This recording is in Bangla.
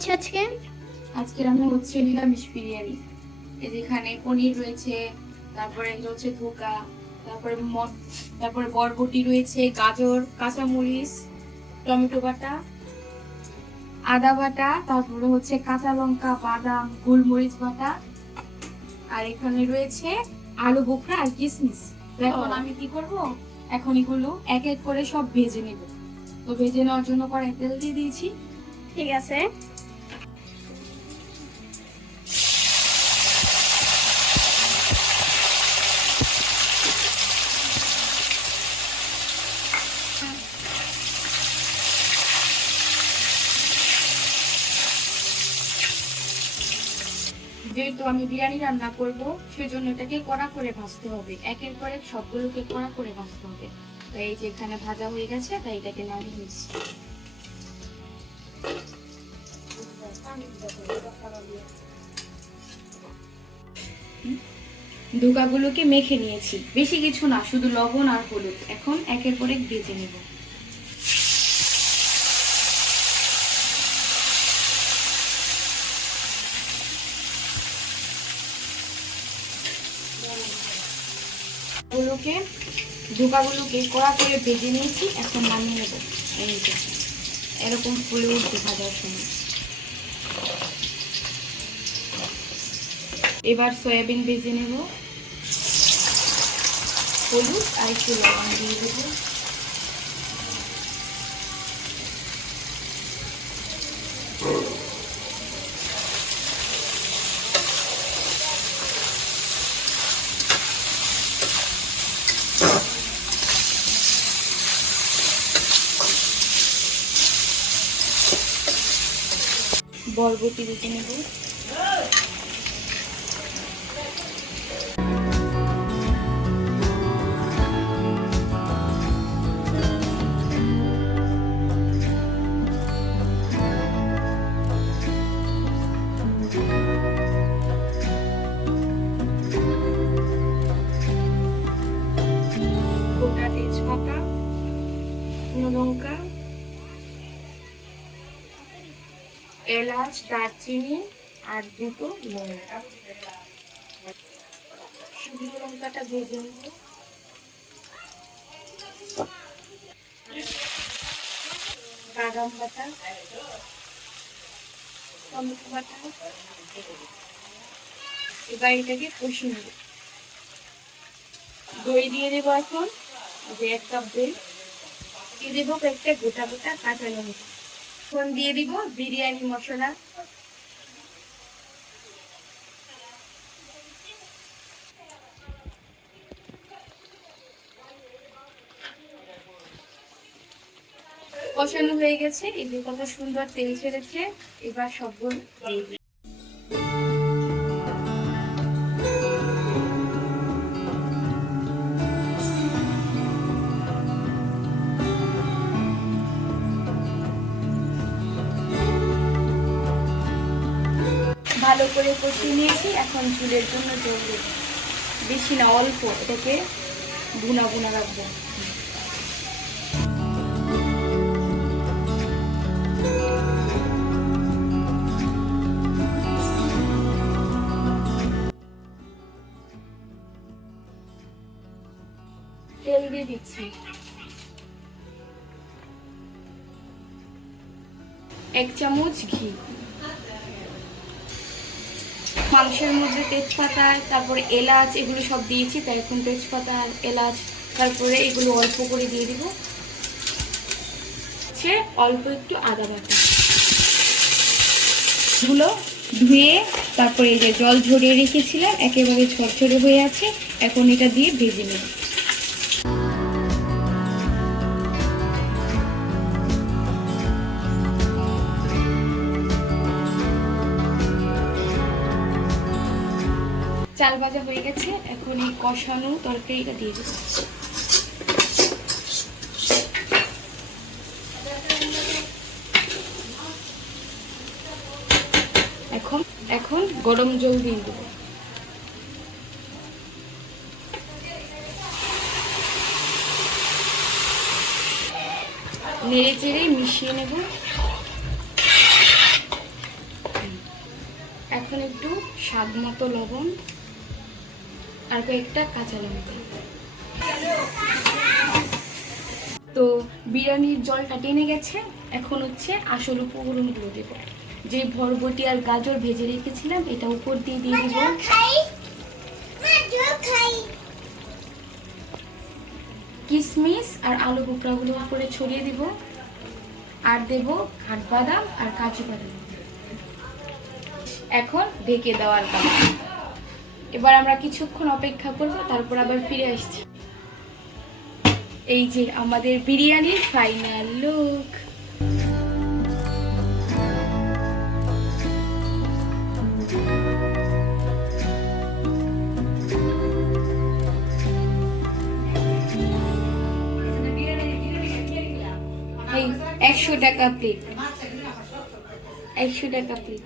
হচ্ছে আজকে? আজকে রান্না হচ্ছে নিরামিষ বিরিয়ানি। এই যেখানে পনির রয়েছে, তারপরে এগুলো হচ্ছে ধোকা, তারপরে বরবটি রয়েছে, গাজর, কাঁচামরিচ, টমেটো বাটা, আদা বাটা, তারপরে হচ্ছে কাঁচা লঙ্কা, বাদাম, গোলমরিচ বাটা, আর এখানে রয়েছে আলু বোখরা আর কিশমিশ। তো এখন আমি কি করব, এখন এগুলো এক এক করে সব ভেজে নেব। তো ভেজে নেওয়ার জন্য কড়াই তেল দিয়ে দিয়েছি। ঠিক আছে। যেহেতু আমি বিরিয়ানি রান্না করব, সেজন্য এটাকে কড়া করে ভাজতে হবে, একের পর এক সবগুলোকে কড়া করে ভাজতে হবে। তাই এই যে এখানে ভাজা হয়ে গেছে, তাই এটাকে নামিয়ে নিচ্ছি। ধোকাগুলোকে মেখে নিয়েছি, বেশি কিছু না, শুধু লবণ আর হলুদ। এখন একের পর এক ভেজে নেব। ধোকাগুলোকে কড়া করে ভেজে নিয়েছি, এখন নামিয়ে নেব। এই যে এরকম ফুলে উঠবে ভাজার সময়। এবার সয়াবিন ভেজে নেব, হলুদ আর একটু লবণ দিয়ে দেবো। বরবটি ভেজে নেব। গোটা তেজপাতা, শুকনো লঙ্কা, এলাচ, দারচিনি আর দুটো লঙ্কা। শুকনো লঙ্কাটা ভেজে নেব। বাদাম বাটা, টমেটো বাটা। এবার এটাকে কষিয়ে নেব। দই দিয়ে দেবো এখন, যে 1 কাপ দই দিয়ে দেবো, কয়েকটা গোটা গোটা কাঁচা লঙ্কা। এখন দিয়ে দিব বিরিয়ানি মশলা। কষানো হয়ে গেছে, এই যে কত সুন্দর তেল ছেড়েছে। এবার সবগুলো দিয়ে দিই। ভালো করে কষিয়ে নিয়েছি, এখন চুলের জন্য জল দেব। বেশি না, অল্প, এটাকে ভুনা ভুনা রাখবো। তেল দিয়ে দিচ্ছি, 1 চামচ ঘি। মাংসের মধ্যে তেজপাতা, তারপরে এলাচ, এগুলো সব দিয়েছি, তাই এখন তেজপাতা আর এলাচ, তারপরে এগুলো অল্প করে দিয়ে দিব। অল্প একটু আদা বাটা, এগুলো ধুয়ে তারপরে এই যে জল ঝরিয়ে রেখেছিলাম, একেবারে ঝরঝরে হয়ে আছে। এখন এটা দিয়ে ভেজে নেব। চাল ভাজা হয়ে গেছে, এখন এই কষানো তরকারিটা দিয়ে দেবো। এখন গরম জল দিয়ে দেবো। নেড়ে চেড়ে মিশিয়ে নেব। এখন একটু স্বাদ মতো লবণ আর কয়েকটা কাঁচা লঙ্কা। তো বিরিয়ানির জলটা টেনে গেছে, এখন হচ্ছে আসল উপকরণগুলো দেবো। যে বরবটি আর গাজর ভেজে রেখেছিলাম এটা উপর দিয়ে দিয়ে দিব। কিশমিশ আর আলু বোখরাগুলো উপরে ছড়িয়ে দিব, আর দেব কাঠবাদাম আর কাজু বাদাম। এখন ঢেকে দেওয়ার কাজ। এবার আমরা কিছুক্ষণ অপেক্ষা করব, তারপর আবার ফিরে আসছি। এই যে আমাদের বিরিয়ানির ফাইনাল লুক। এই 100 টাকা প্লেট, 100 টাকা প্লেট।